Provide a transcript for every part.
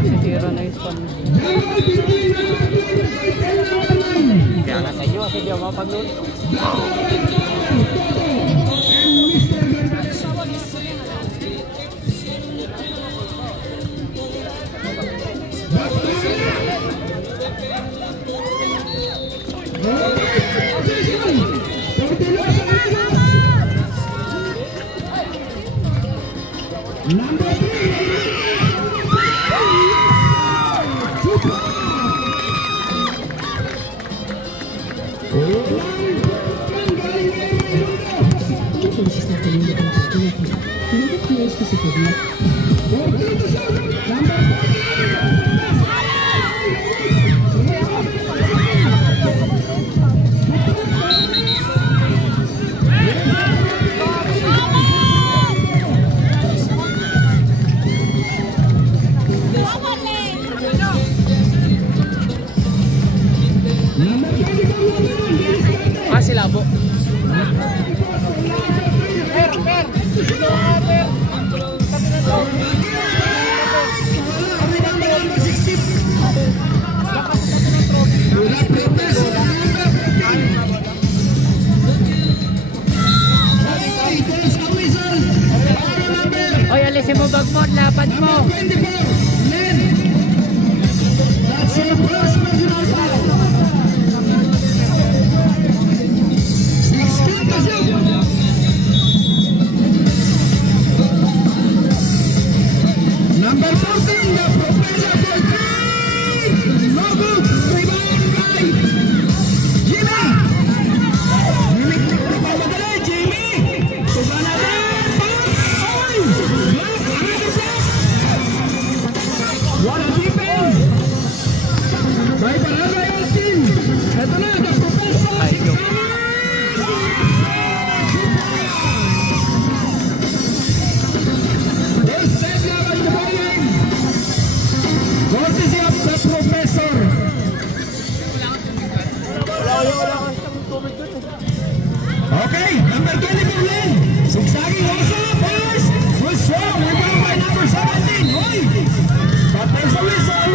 Sisira na yung spam. Kaya nga sa inyo kasi di ako mapag-load. Silabo. Oy, alisin mo bag mo, lapad mo. Number 14, the Professor for 3. No good. Rebound right. Jimmy. Jimmy. Subanada. What a defense. By Barangay Altin. Ito na, the Professor. Okay, number 24 Len. Sigsaging also, boys. Good strong. Rebound by number 17. Hoy! Patay sa whistle.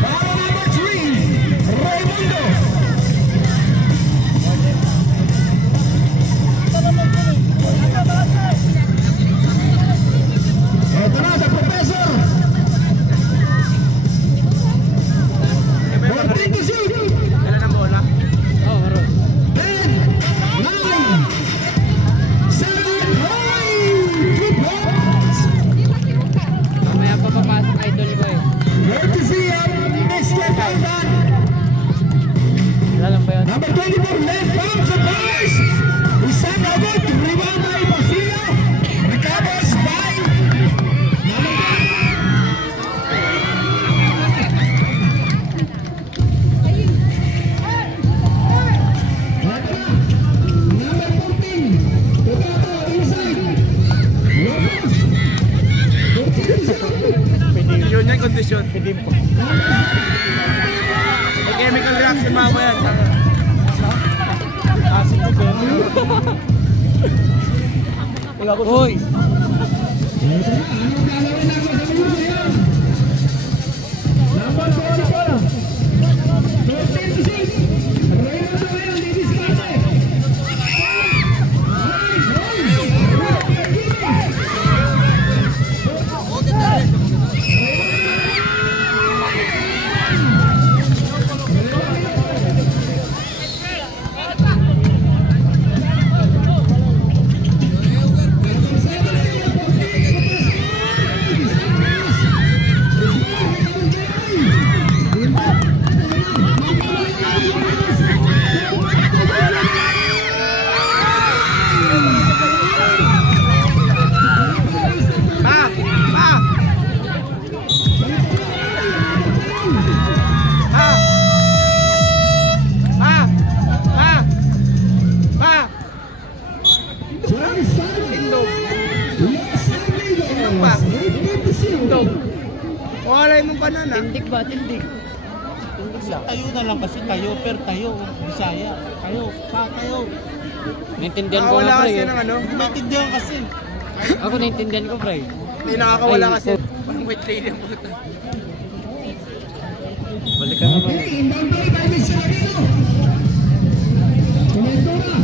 Para number 3, Raimundo. Ito na, the Professor. 14 to shoot. Kailan ang bola? Oh, haro. Mamaya pa papasok idol ko eh. Wala lang ba yun? Number 24, left bounce the boys. Isang agad, rebound by Basilio. Recovers by number 14. Tomato inside. Yun yan, kondisyon. Pidim po. May chemical reaction mga yan. Asin ko ba? Uy! Walay mong banana. Tindig ba? Tindig. Tindig lang. tayo na lang kasi tayo, Bisaya. Tayo. Naintindihan ko Nakawala nga, pre. kasi ng ano. Hindi maintindihan kasi. Ako naintindihan ko, pre. Hindi nakakawala Ay, kasi. Parang white lady ang puta. Balik ka naman. Okay, inbound play by Mr. Aquino. Pinentura.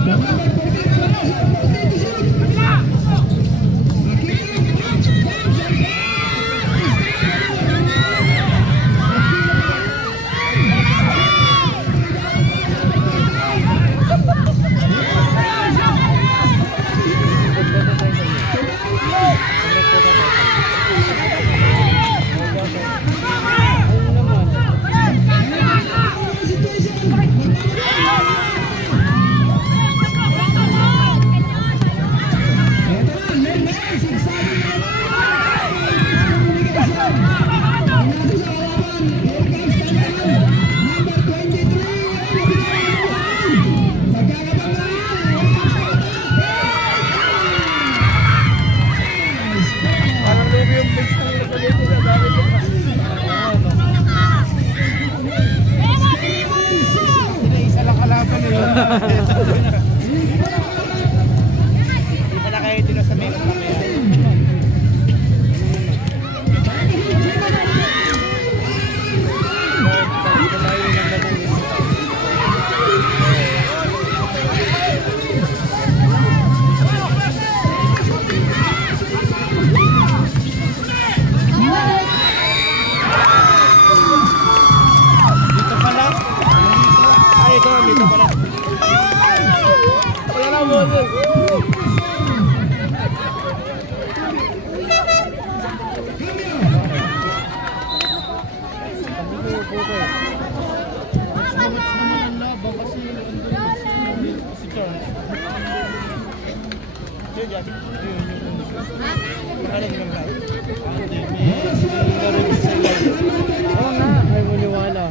Number 14 na lang sa 14 to shoot. Parang lubi yung base ng ulit ko sa dami ko. Isa lang kalaban eh. Hindi pa na kayo dito sa meron kami. Dito pala. Ay, ito, dito pala. Wala na mo. Si Charles. Sige, Jackie. Oo nga, ay maniwala.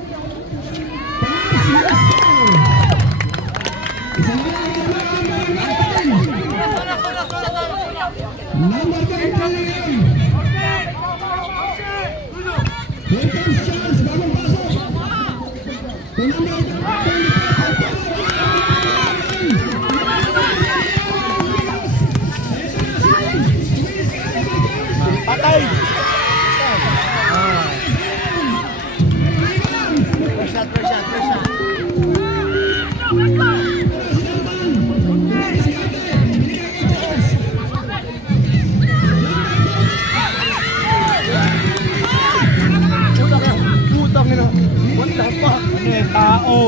Number 10 pala yan. Here comes Charles, bagong pasok. To number 25. Patay! First shot. Putang ina. What the fuck? Ano eh, tao.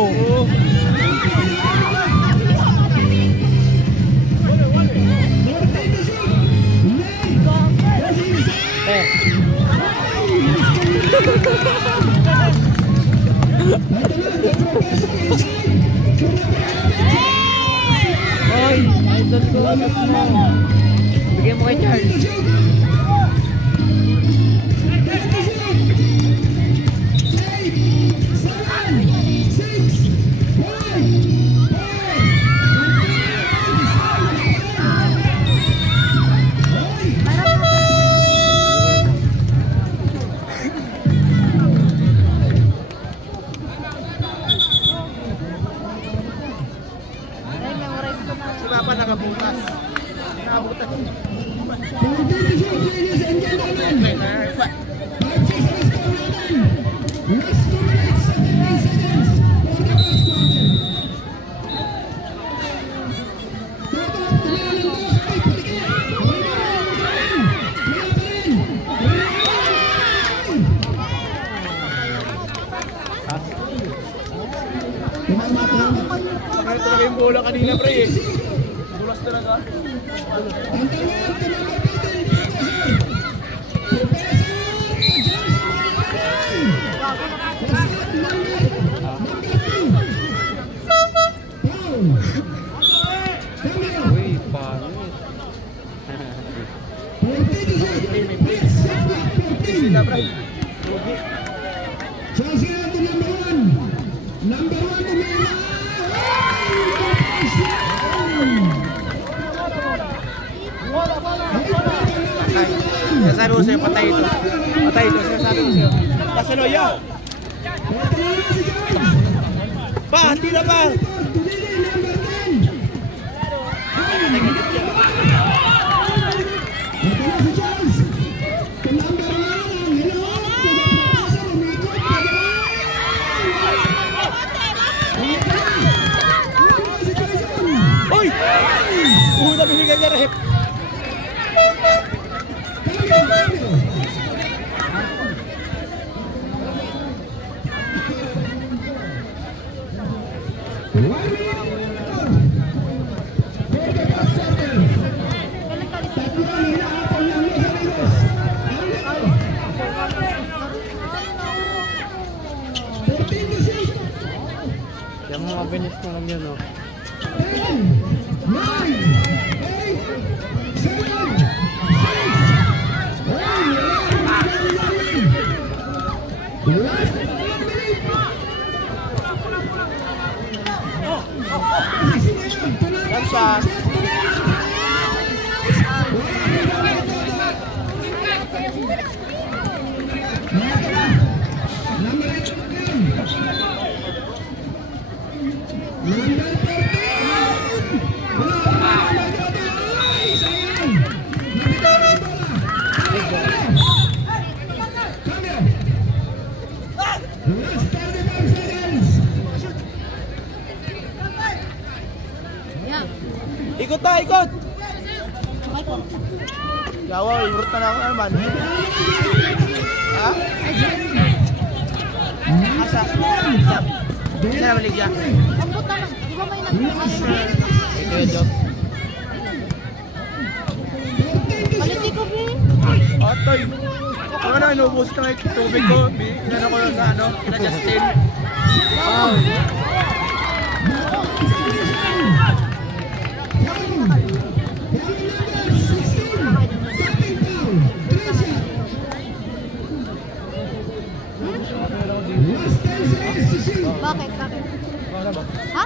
Hoy, idol ko. Bigyan mo kay Charles. Si Papa nakabutas. Nakabutas. Ladies and gentlemen, Okay, na. 5 seconds to natin. Last 2 minutes, 79 seconds for the first quarter. Tutok, tumalan ko. Ay, patigil. Sakay talaga yung bola kanina, pre. Bulas talaga. Uy, paano? Sila, pre. Chelsea natin number 1. Number 1 to Mela. Sinasabi ko sa'yo, patay ito. Patay ito, sinasabi ko sa'yo. Kasaloya! Patay Pa, tira pa. Uy! Una binigay niya rep. Yung mga binis na lang yun, oh. Lansa. Ikot na, ikot! Yawa, urot na ako naman. Ha? Asa? Saan na maligya? Ambot na lang. Di ba may nagbukas? Medyo. Paliti ko, Bri. Otoy! Ang ano, inubos na yung tubig ko. Inano ko sa ano, kina Justin. Oh. Bakit? Ha?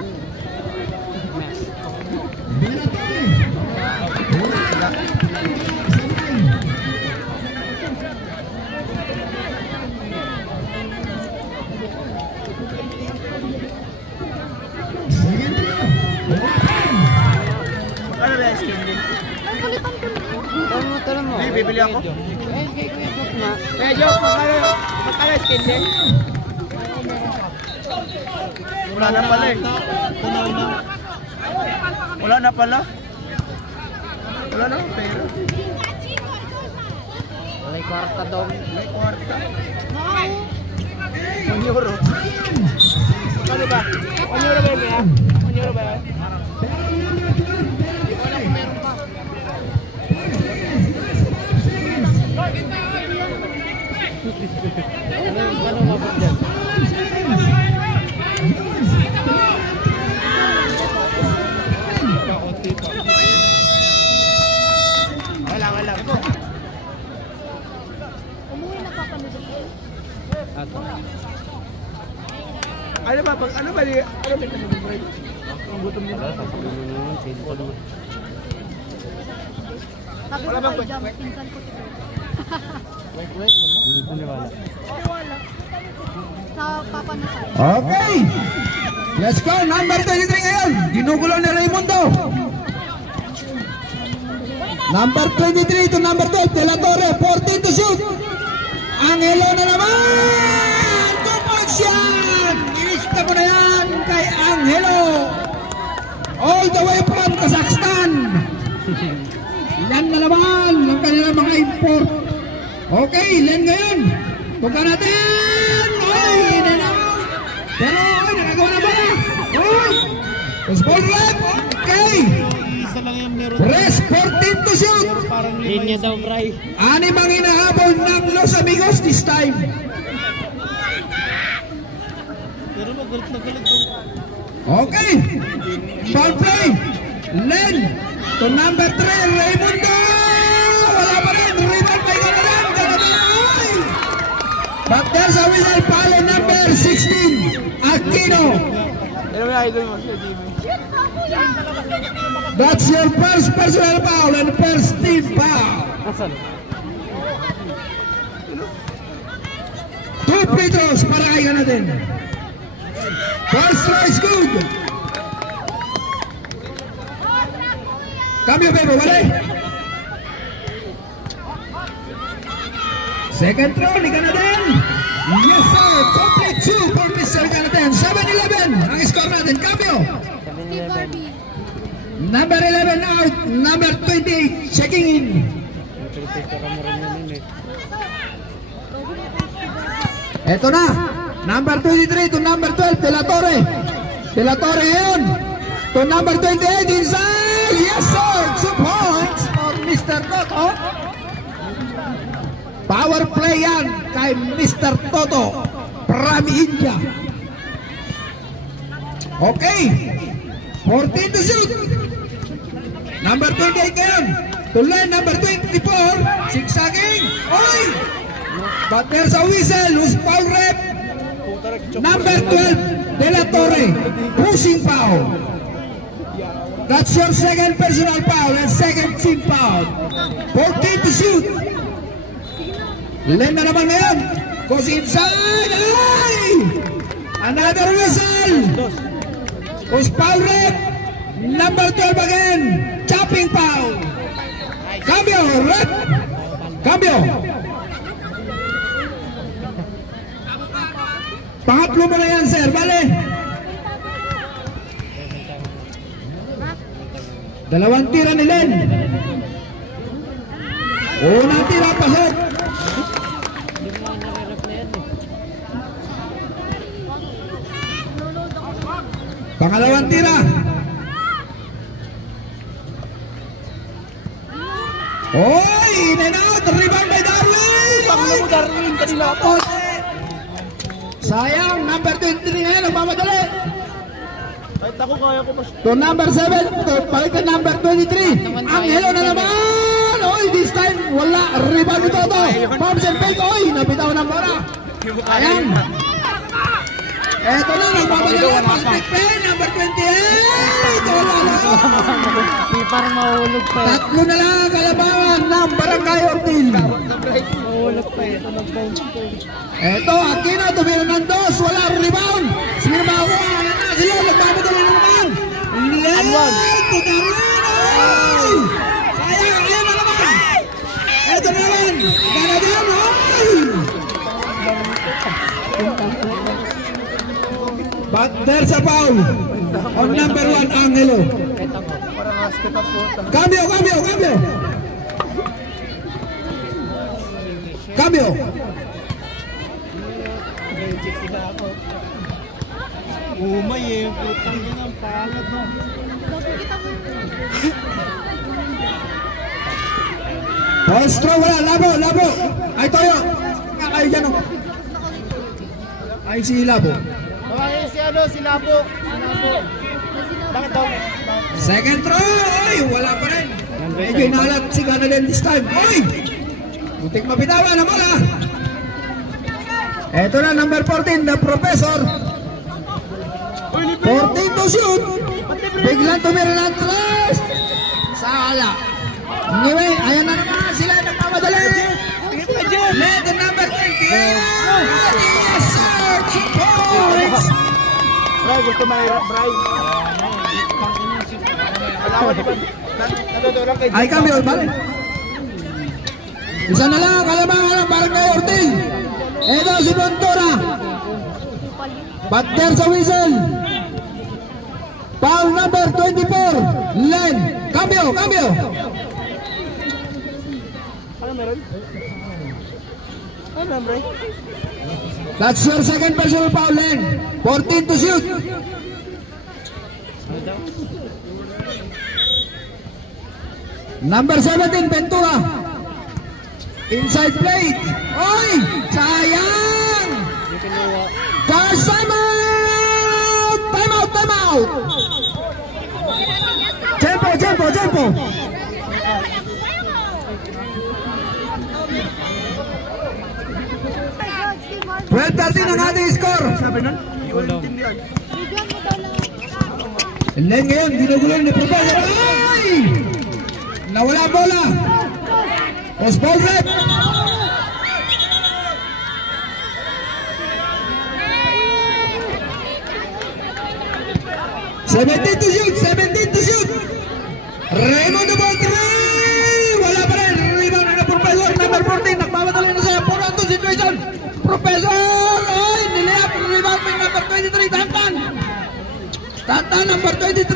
Ano ba yung skin din? Ang kulitan ko na. Tara mo. Hey, bibili ako. Eh, kay Kuya Cook na. Medyo, magkano yung skin din? Wala na pala eh. Tunaw na. Wala na pala. Wala na akong pera. Walay kwarta daw. May kwarta. Wow. 1 euro. Ano ba? 1 euro ba yun kaya? 1 euro ba yun? Wala kung meron pa. Ano mabot dyan? Wala. Umuwi na papanood ko. Ato. Ano ba? Ano ba? Ano ba yung break? Ang gutom niya. Wala, sasabihin mo naman. Cellphone mo. Sabi ko Wala bang kay Jam, pinsan ko si Bri. Wait mo no? Hindi ko niwala. Wala. Sa papa na sa. Okay. Let's go. Number 23 ngayon. Ginugulo ni Raimundo. Number 23 to number 12. De La Torre. 14 to shoot. Angelo na naman. 2 points yan. Ilista mo na yan kay Angelo. All the way from Kazakhstan. Yan na naman ang kanilang mga import. Okay, Len ngayon. Tuka natin. Oy, hindi na. Pero, oy, nakagawa na ba? Oy! Baseball red. Okay. Isa lang yung meron. Press 14 to shoot. Parang Linya daw, Bray. Anim ang hinahabol ng Los Amigos this time. Pero magalit na galit daw. Okay. Foul play. Len to number 3, Raimundo. Wala pa rin. Rebound by Ganalan. Oy! But there's a whistle. Follow number 16, Aquino. Ano ba yung idol mo siya, Jimmy? That's your first personal foul and first team foul. Asan? 2 free throws para kay Ganaden. First throw is good. Cambio, Bebo, vale? Second throw, Liganaden. Yes, sir. Complete 2 for Mr. Liganaden. 7-11. Ang score natin. Cambio. Number 11 out. Number 20 checking in. Eto na. Number 23 to number 12. De La Torre. De La Torre ngayon. To number 28 inside. Yes, sir. 2 points for Mr. Toto. Power play yan kay Mr. Toto from India. Okay. 14 to shoot. Number 28 ngayon. Tuloy number 24. Sigsaging. Oy! But there's a whistle. Who's foul rep? Number 12. De La Torre. Pushing foul. That's your second personal foul and second team foul. 14 to shoot. Len na naman ngayon. Goes inside. Ay! Another whistle. Who's foul rep? Number 12 again. Chopping foul. Cambio. Rep. Cambio. Pangatlo mo na yan, sir. Bale. Dalawang tira ni Len. Unang tira, pasok. Pangalawang tira. Oy, in and out. Rebound by Darwin. Pangulo mo, Darwin. Kanina po. Sayang, number 23 ngayon, nagmamadali. Kahit ako, kaya ko mas... To number 7, balik ka number 23. Angelo na naman. Oy, this time, wala. Rebound ito to. Bombs and fake. Oy, napitaw ng bola. Ayan. Eto na, nagmamadali. Pacific Bay, number 28. Wala na. Di parang mahulog pa eh. Tatlo na lang kalabangan ng Barangay Ortil. Mahulog pa eh. Eto, Aquino, tumira ng dos. Wala, rebound. Sige na ako. Ayan na sila, nagmamadali na naman. Leon, Tutarino. Sayang, ayan na naman. Eto na naman. Ganadyan, oy. But there's a foul on number 1, Angelo. Parang step up po. Cambio, cambio, cambio. Cambio. Umay eh, putang yun ang pangat no. First throw, wala, labo, labo. Ay, Toyo. Nga kayo dyan, oh. Ay, si Labo. Tawagin si ano, si Labo. Bakit daw? Second throw, ay, wala pa rin. Medyo inalat si Ganadel this time. Oy! Butik mapitawan naman, ha. Eto na, number 14, the Professor. 14 to shoot. Biglang tumira ng tres. Sala. Anyway, ayan na naman sila nagmamadali. Let the number 20. Yes, sir. 2 points. Bray, gusto mahirap, Bray. Alawa, di ba? Natutulang kay... Ay, cambio, balik. Isa na lang, kalabangan ng Barangay Ortil. Eto si Montora. But there's a whistle. Foul number 24. Len. Cambio, cambio. Ano meron? Ano, Bray? That's your second personal foul, Len. 14 to shoot. Number 17, Ventura. Inside plate. Oy! Sayang! Charge timeout! Timeout, timeout! Tempo, tempo, tempo! 12-13 ang ating score. Sabi nun? Hindi ko naintindihan. And then ngayon, ginugulo ni Professor. Ay! Nawala ang bola. Post ball rep. 17 to shoot, 17 to shoot. Raymond the ball 3. Wala pa rin. Rebound na Professor. Number 14. Nagmamadali na siya. 4-on-2 situation. Professor. Ay, niliyap. Rebound ng number 23. Tantan. Tantan number 23.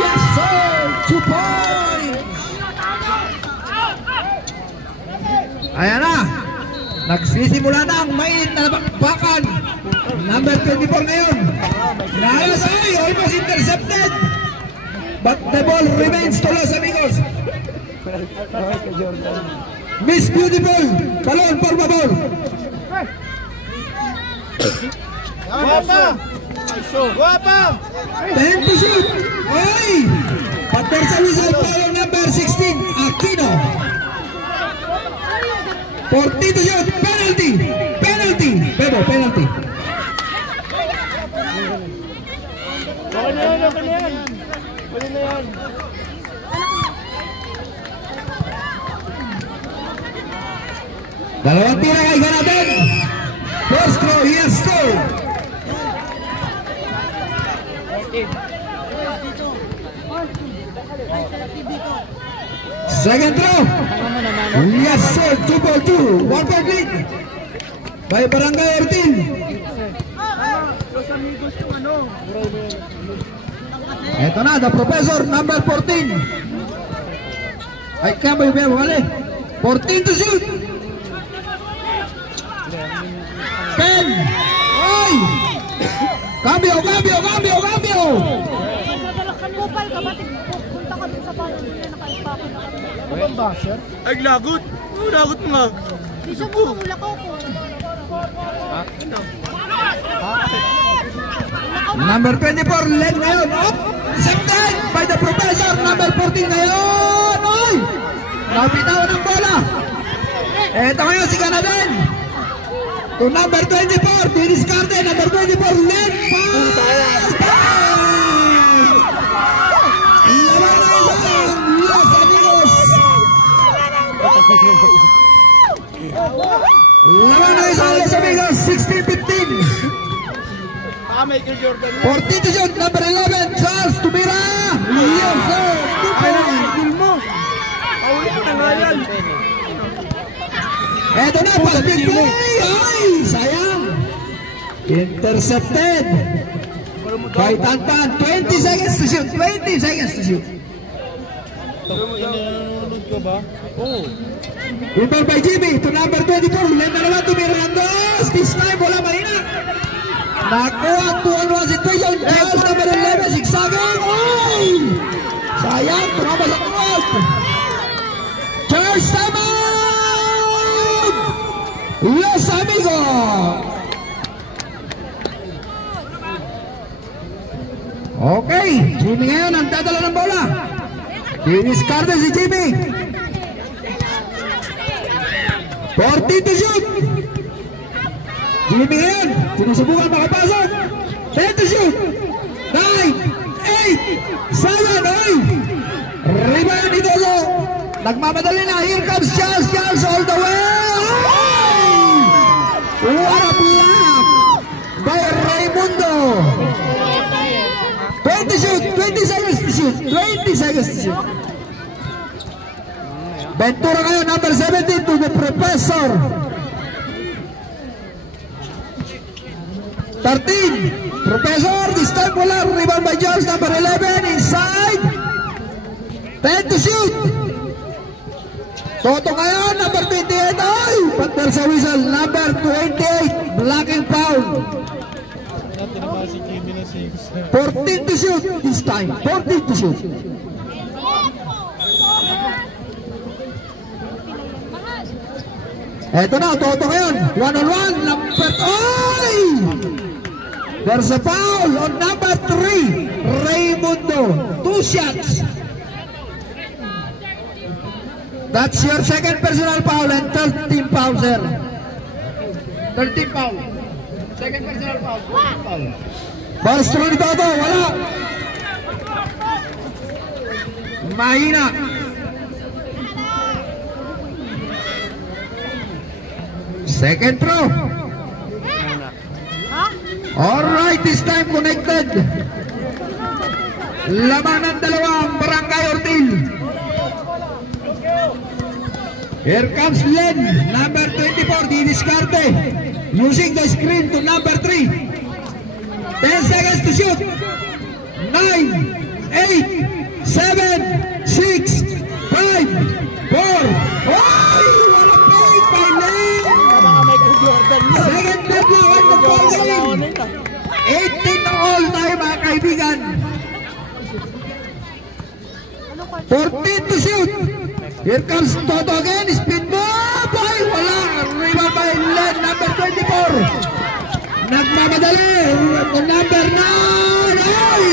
Yes sir. 2 points. Ayan na. Nagsisimula na ang mainit na bakbakan. Number 24 ngayon. Nalas ay almost intercepted. But the ball remains to Los Amigos. Miss Beautiful. Balon, por favor. Guapa! Guapa! 10 to shoot. Ay! Pater sa whistle pa yung number 16. Aquino. 40 to shoot. Penalty. Penalty. Bebo, penalty. Okay na yan, okay na yan. Pwede na yan. Dalawang tira kay natin. First throw, yes throw. Second throw. Yes sir, 2 ball 2. 1 point lead. By Barangay Ortil. Ito na, the Professor, number 14. Ay, kaya ba yung wali? 14 to shoot. 10. Ay! Cambio, cambio, cambio, cambio! Kupal ka, ba't punta ka dun sa bahay nila nakaipako na kami? Ay, lagot. Lagot mo nga. Di siya mula ko po. Number 24, led ngayon. Up! Accepted by the Professor. Number 14 ngayon. Ay! Napitaw ng bola. Ito ngayon si Canadien. To number 24, diniscarte. Number 24, led pass! Los Amigos. Laban na isang Los Amigos. 16-15. Michael Jordan. 40 to shoot, number 11, Charles Tumira. Yes, sir. Kill mo. Pauli ko na nga yan. Eto na, pass-big play. Ay, sayang. Intercepted. By Tantan. 20 seconds to shoot. 20 seconds to shoot. Nanonood ka ba? Oo. Rebound by Jimmy to number 24. Lenda naman to Mirandos. This time, wala marina. Nakuha 2-on-1 situation. Charles number 11, sigsagin. Ay! Sayang, tumama sa tuwag. Charles Samad! Los Amigos! Okay, Jimmy ngayon ang dadala ng bola. Diniscarte si Jimmy. 40 to shoot. Jimmy ngayon, sinusubukan makapasok. 10 to shoot. 9, 8, 7, 8. Rebound ni Dozo. Nagmamadali na. Here comes Charles. Charles all the way. What a block by Raimundo. 20 shoot. 20 seconds to shoot. 20 seconds to shoot. Ventura ngayon, number 17 to the Professor. 13. Professor, this time wala. Rebound by Charles, number 11, inside. 10 to shoot. Toto ngayon, number 28. Ay, pater sa whistle, number 28, blocking foul. Natin naman si Jimmy na 6. 14 to shoot this time. 14 to shoot. Eto na, Toto ngayon. 1-on-1, number... Ay! There's a foul on number 3, Raimundo. 2 shots. That's your second personal foul and 13 foul, sir. 13 foul. Second personal foul. 13 foul. First throw ni Toto, wala. Mahina. Second throw. All right, this time connected. Lamang ng dalawang Barangay Ortil. Here comes Len, number 24, didiskarte. Using the screen to number 3. 10 seconds to shoot. 9, 8, 7, 6, 5, 4. Ay! Wala point by Len! Second ball lang ang nag-ball game. 18 all tayo mga kaibigan. 14 to shoot. Here comes Toto again. Speed move. Ay, wala. Rebound by Len, number 24. Nagmamadali. Number 9. Ay!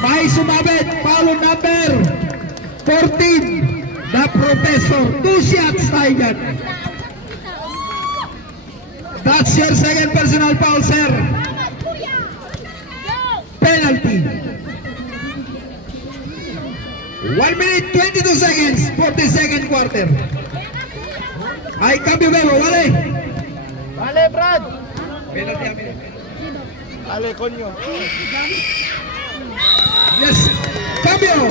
May sumabit. Foul number 14. The Professor. 2 shots tayo dyan. That's your second personal foul, sir. Penalty. 1 minute 22 seconds for the second quarter. Ay, cambio Bebo, vale. Vale, Brad. Penalty. Vale, coño. Yes, cambio.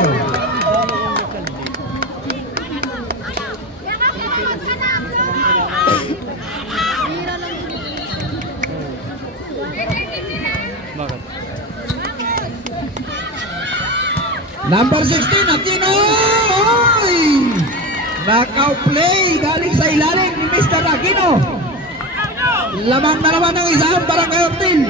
Bakit? Number 16, Aquino! Oy! Knockout play galing sa ilalim ni Mr. Aquino. Lamang na naman ng isang Barangay Ortil.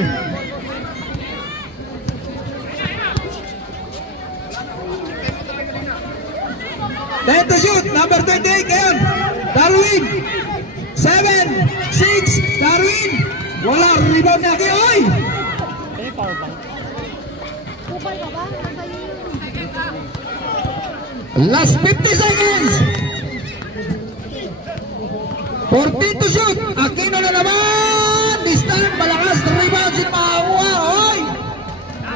Then to shoot, number 28 ngayon. Darwin! 7, 6, Darwin! Wala, rebound na Aquino. Oy! Eh, power bank. Kupal ka ba? Nasa iyo. Last 50 seconds. 14 to shoot. Aquino na naman. This time, malakas. Rebound si Mawa. Oy!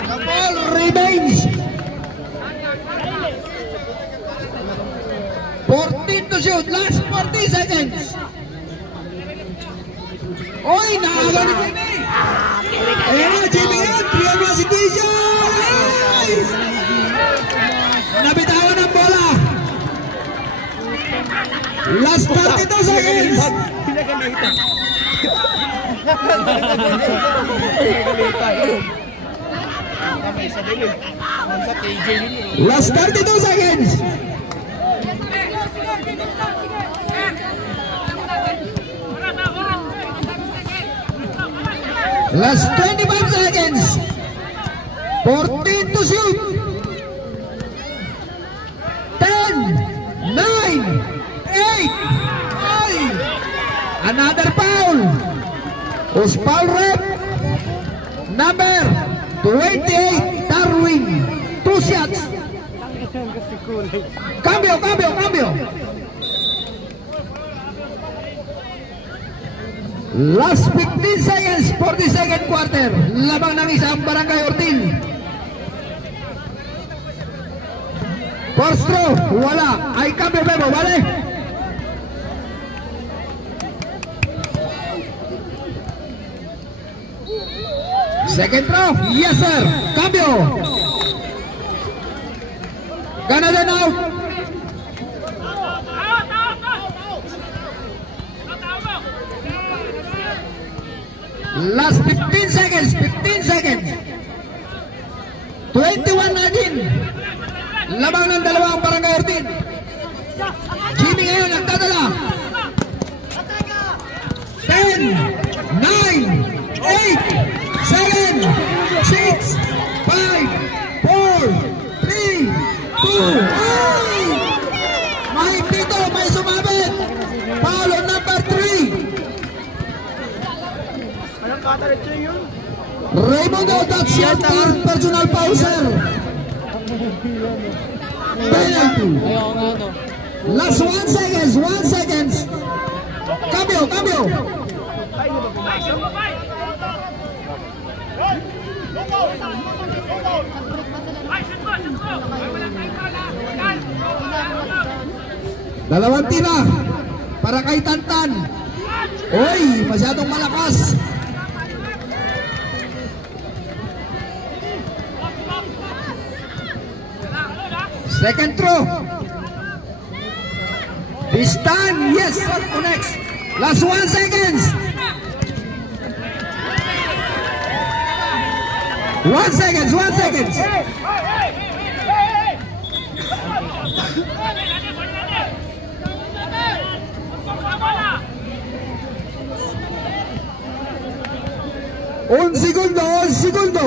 The ball remains. 14 to shoot. Last 40 seconds. Oy! Nakagawa ni Jimmy. Ayan, Jimmy yan. 3 situation. Ay! Nabitawan ang bola. Last 42 seconds. Pinagalitan. Kamay sa dilim. Sa KJ nito. Last 32 seconds. Last 25 seconds. 14 to shoot. 10, 9, 8. Another foul. Who's foul rep? Number 28, Darwin. 2 shots. Cambio. Last 15 seconds for the second quarter. Labang ng isang Barangay Ortil. First throw, wala. Ay, cambio Bebo, vale? Second throw, yes sir. Cambio. Gana din out. Last 15 seconds, 21 na din. Labang ng dalawang Barangay Ortil. Jimmy ngayon nagdadala. 10, 9, 8, 7, 6, 5, 4, 3, 2, ay! May dito, may sumabit. Foul on number 3. Anong kataritso yun? Raymundo, that's your third personal foul, sir. Penalty. Ayaw nga, no? Last 1 seconds. Cambio. Ay, di ba pumasok? Dalawang tira para kay Tantan. Oy, masyadong malakas. Second throw. This time, yes, connects. Last 1 seconds. 1 seconds, 1 seconds. Un segundo, un segundo.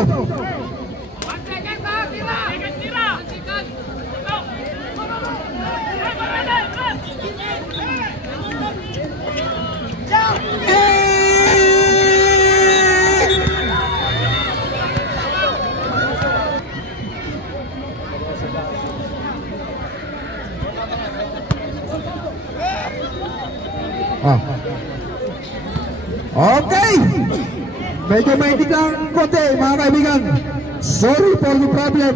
Okay. Medyo mainit lang konti mga kaibigan. Sorry for the problem.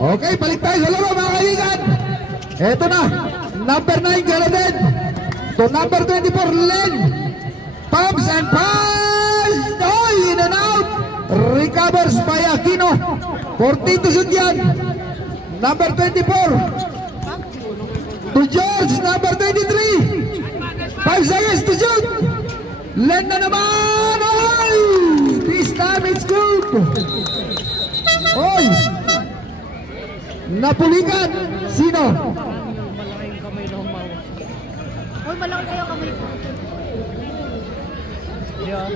Okay, balik tayo sa laro mga kaibigan. Eto na, number 9 Galaden to number 24 Len. Pumps and pass. Oh, in and out. Recovers by Aquino. 14 to shoot yan. Number 24 to George, number 23. 5 seconds to shoot. Len na naman. Oy! This time it's good. Oy! Napulikan. Sino? Malaking kamay na humawa. Uy, malaki kayo kamay ko. Yeah.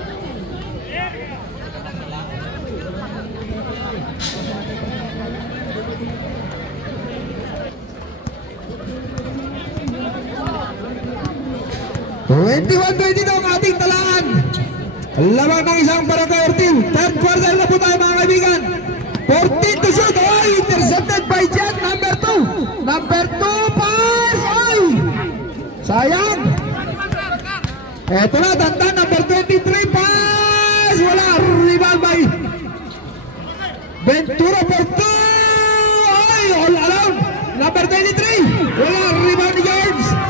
21-22 ang ating talaan. Lamang ng isang Barangay Ortil. Third quarter na po tayo mga kaibigan. 14 to shoot. Oy, intercepted by Jet. Number 2. Number 2 pass. Oy, sayang. Eto na, tanda. Number 23 pass. Wala. Rebound by Ventura for 2. Oy, all around. Number 23. Wala. Rebound ni George.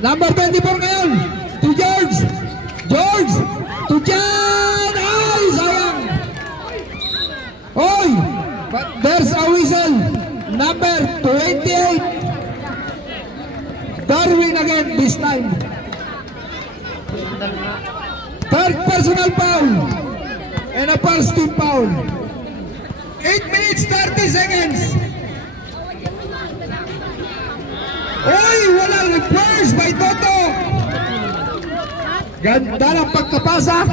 Number 24 ngayon, to George. George, to Jan. Ay, sayang. Oy, but there's a whistle. Number 28. Darwin again this time. Third personal foul. And a first team foul. 8 minutes 30 seconds. Oy, walang reverse by Toto. Ganda ng pagkapasa.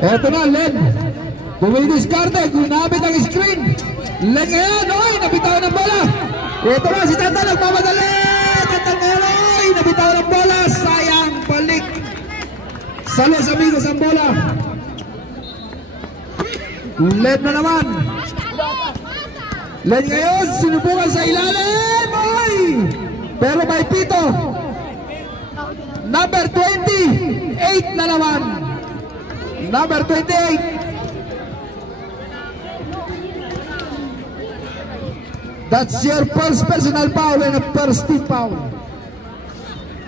Eto na, Len. Bumidiskarte, ginamit ang screen. Len ngayon, oy, nabitaw ng bola. Eto na, si Tata nagmamadali. Tata ngayon, oy, nabitaw ng bola. Sayang, balik. Sa Los Amigos ang bola. Len na naman. Len ngayon, sinubukan sa ilalim. Oy! Pero may pito. Number 28 na naman. Number 28. That's your first personal foul and a first team foul.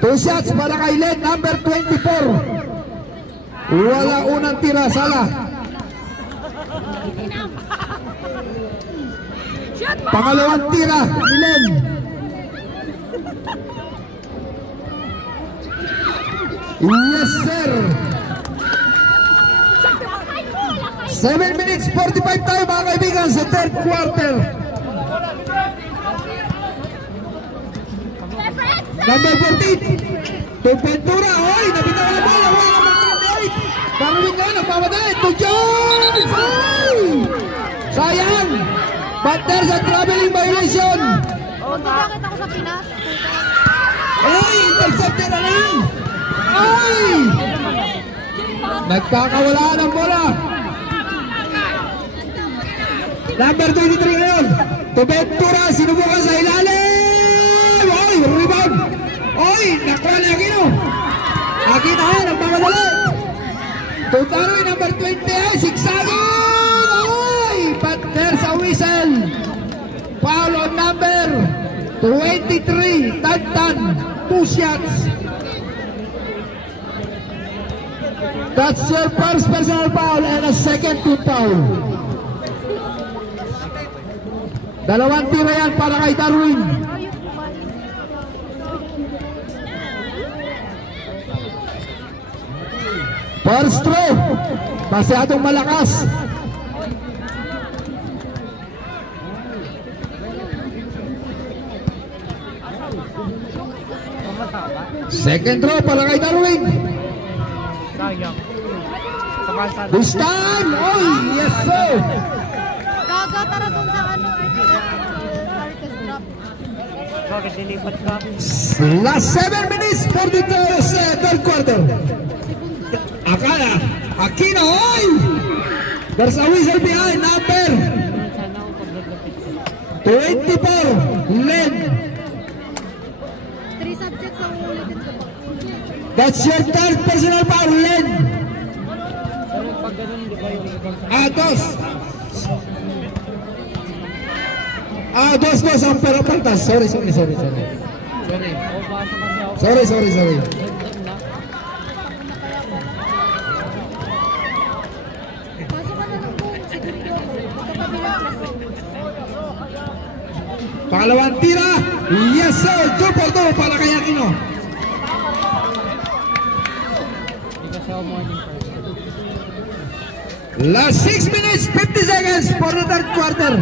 2 shots para kay Len, number 24. Wala unang tira, sala. Pangalawang tira ni Len. Yes, sir. 7 minutes 45 tayo mga kaibigan sa third quarter. Number 14 to Ventura. Oy, nabitaw na bola. Wala naman 28. Darwin nga, nagmamadali. To George. Oy! Sayang. But there's a traveling violation. Magkakakit ako sa Pinas. Oy, intercepted na lang. Oy! Nagkakawalaan ng bola. Number 23 ngayon. To Ventura, sinubukan sa ilalim. Oy, rebound. Oy, nakuha ni Aquino. Aquino, nagmamadali. To Darwin, number 20, sigsagin. Oy, but there's a whistle. Foul on number 23, Tantan, 2 shots. That's your first personal foul and a second team foul. Dalawang tira yan para kay Darwin. First throw, masyadong malakas. Second throw para kay Darwin. Sayang. Sa kalsada. This time, oh yes sir. Gagatara dun sa ano, Marcus drop. Bakit dilipat ka? Last 7 minutes for the third quarter. Akala, Aquino, oy! There's a whistle behind number Sana ako paglapit. 24, Len. 3 subjects ang ulitin ko po. That's your third personal foul, Len. Pero pag ganun, di ba yung ibang Dos ang perapaltas. Sorry. O, basa kasi ako. Sorry. Pasok ka na ng buong siguro. Magkapabilang klase. Pangalawang tira. Yes sir, 2 for 2 para kay Aquino. Di kasi ako morning first. Last 6 minutes, 50 seconds for the third quarter.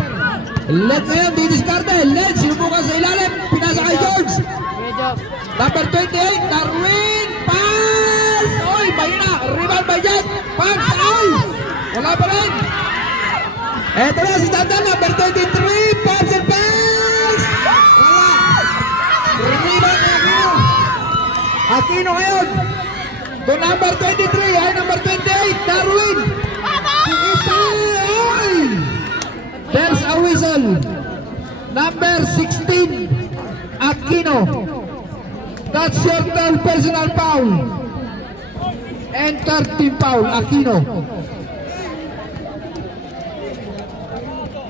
Let ngayon, didiskarte. Let, sinubukan sa ilalim. Pinasa kay George. Good job. Number 28, Darwin. Pass! Oy, mahina. Rebound by Jack. Pass, oy! Wala pa rin. Eto na si Tantan, number 23. Pass and pass! Wala. Rebound ni Aquino. Aquino ngayon. To number 23 ay number 28, Darwin. Oy! There's a whistle. Number 16, Aquino. That's your third personal foul. And third team foul, Aquino.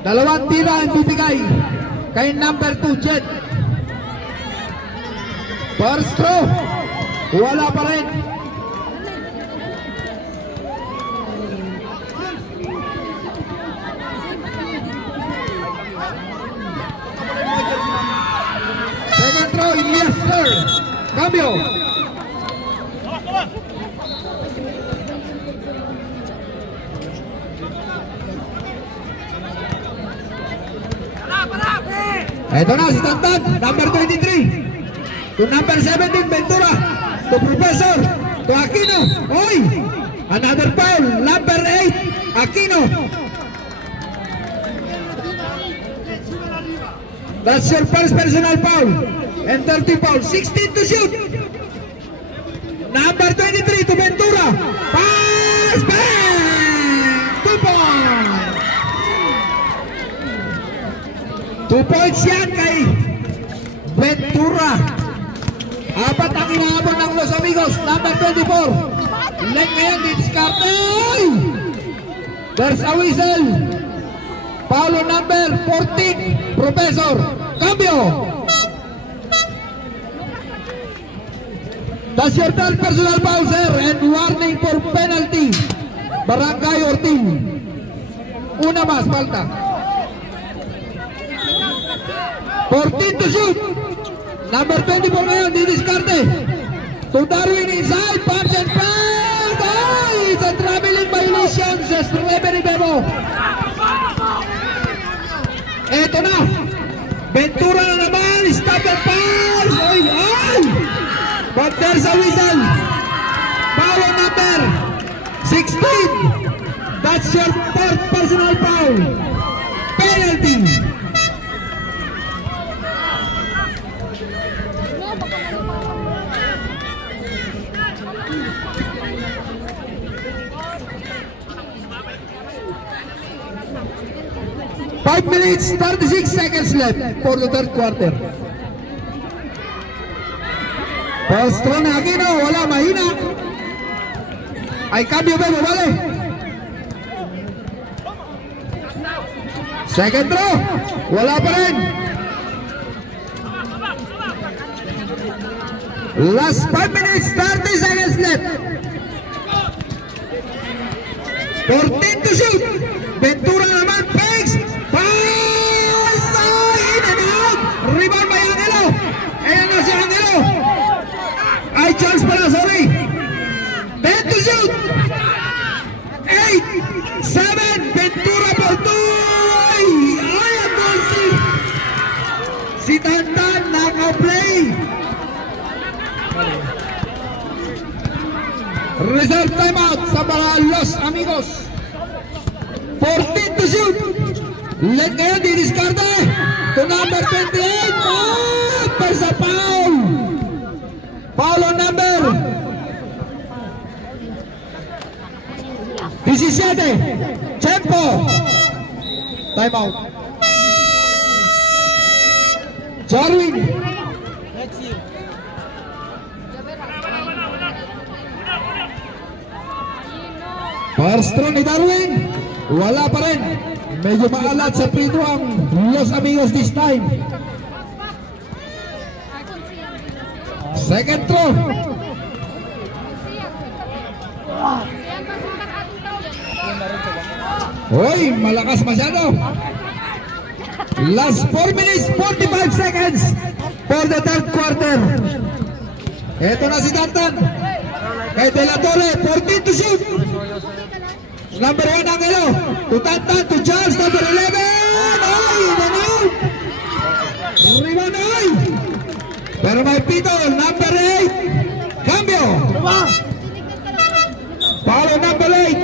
Dalawang tira ang bibigay kay number 2, Jet. First throw, wala pa rin. Second throw, yes sir. Cambio. Ito na si Tantan, number 23. To number 17, Ventura. To Professor. To Aquino. Oy! Another foul, number 8, Aquino. That's your first personal foul. And 30 foul. 16 to shoot. Number 23 to Ventura. Pass! Bang! 2 points. 2 points yan kay Ventura. Apat ang inaabot ng Los Amigos. Number 24. Leg ngayon, didiskarte. There's a whistle. Foul number 14, Professor. Cambio. That's your third personal foul, sir. And warning for penalty. Barangay Ortiz. Una más, falta. 14 to shoot. Number 24 ngayon, didiskarte. To Darwin inside, pass and pass. Ay, it's a traveling violation. Just referee Bebo. Eto na. Ventura na naman. Stop and pass. Ay, ay. But there's a whistle. Foul number 16. That's your third personal foul. Penalty. No, baka malimawan. 5 minutes, 36 seconds left for the third quarter. First throw na Aquino, wala, mahina. Ay, cambio Bebo, vale. Second throw, wala pa rin. Last 5 minutes, 30 seconds left. 14 to shoot. Ventura naman, fakes. Pass! In and out. Rebound by Angelo. Ayan na si Angelo. Ay, chance pala, sorry. 10 to shoot. 8, 7, Ventura for 2. Ay, ang goalty. Si Tantan naka-play. Reserve timeout sa mga Los Amigos. 14 to shoot. Let ngayon, didiscarte to number 28. Sa foul. Foul on number 17. Tempo. Timeout. Jarwin. Let's see. First throw ni Darwin. Wala pa rin. Medyo maalat sa prito ang Los Amigos this time. Second throw. Hoy, malakas masyado. Last 4 minutes, 45 seconds for the third quarter. Ito na si Tantan. Kay De La Torre, 14 to shoot. Number 1 Angelo. To Tantan, to Charles, number 11. Ay, nanay. Rebound ay. Pero may pito, number 8. Cambio. Foul number 8.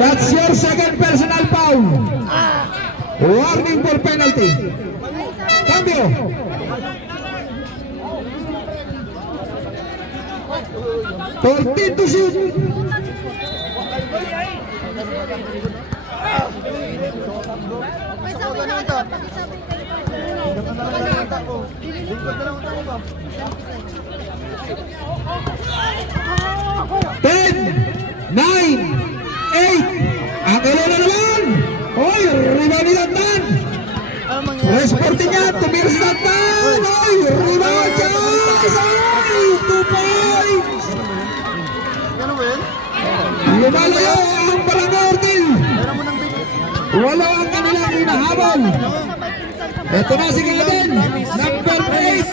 That's your second personal foul. Warning for penalty. Cambio. Tortin to shoot. Ten, 9, 8. Angelo na naman. Hoy, rebound ni Tantan. Resporting niya, tumira si Tantan. Hoy, rebound siya. Ay, 2 points. Lumalayo ang Barangay Ortil. Wala ang kanilang hinahabol. Ito na si Gilden. Number 8.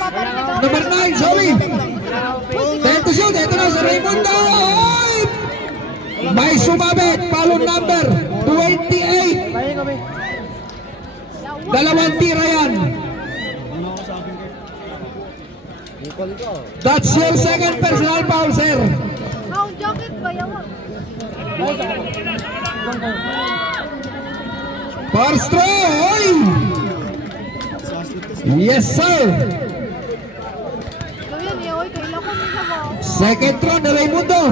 Number 9, sorry. 10 to shoot. Ito na si Raimundo. May sumabit. Palong number 28. Dalawang tira yan. That's your second personal foul, sir. Ang jacket ba yan? First throw. Oy! Yes, sir. Second throw na Raimundo.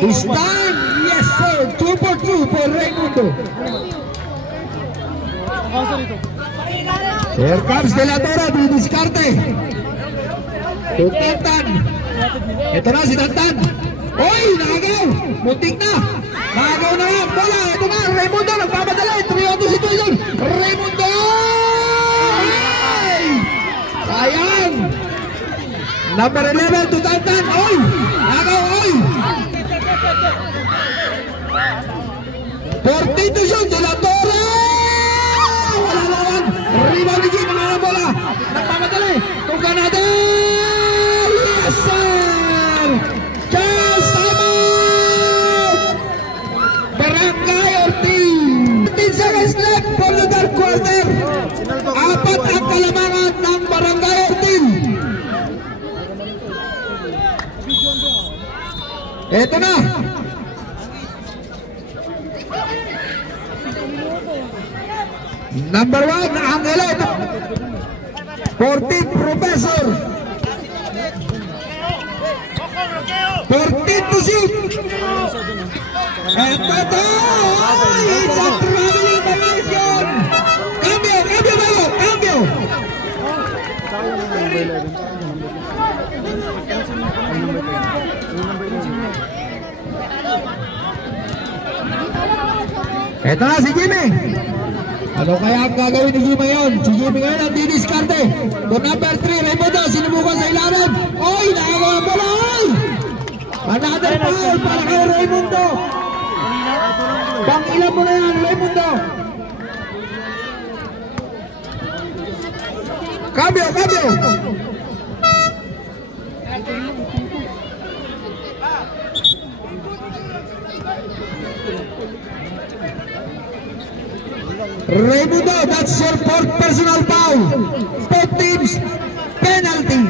This time, yes, sir. 2 for 2 for Raimundo. Here comes De La Torre, didiskarte. To Tantan. Ito na si Tantan. Oy, nakagaw. Muntik na. Nakagaw na yan. Bola, ito na. Raimundo, nagpapadala. 3-2 situation. Raimundo! Ay! Sayang. Number 11 to Tantan. Oy! Nakagaw, oy! 14 to shoot. De La Torre! Wala naman. Rebound ni Jim. Mga bola. Nagpapadala. Tugan natin. Yes, sir! Just time out! Barangay Ortil. 15 seconds left for the third quarter. 4 ang kalamangan ng Barangay Ortil. Ito na. Number 1, Angelo. 14, Professor. 14 to shoot. And ito, it's a traveling violation. Cambio, cambio bago, cambio. Ito na si Jimmy. Ano kaya ang gagawin ni Jimmy ngayon? Si Jimmy ngayon ang didiskarte. To number 3, Raimundo. sinubukan sa ilalim. Oy, nakagawa mo na, oy! Another foul para kay Raymundo. Pang ilan mo na yan, Raymundo. Cambio. Raymundo, that's your fourth personal foul. Both teams, penalty.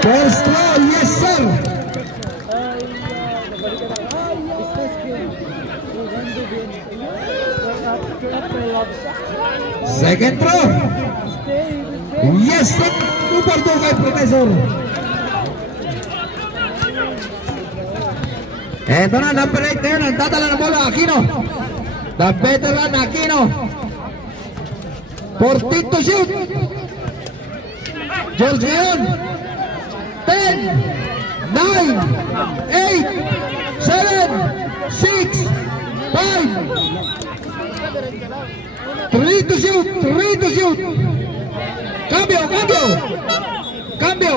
First throw, yes sir. Second throw. Yes sir. 2-2 kay Professor. Eto na, number 8 ngayon, ang tatala ng bola, Aquino. The veteran Aquino. 14 to shoot. George ngayon. 10, 9, 8, 7, 6, 5, 3 to shoot, 3 to shoot. Cambio.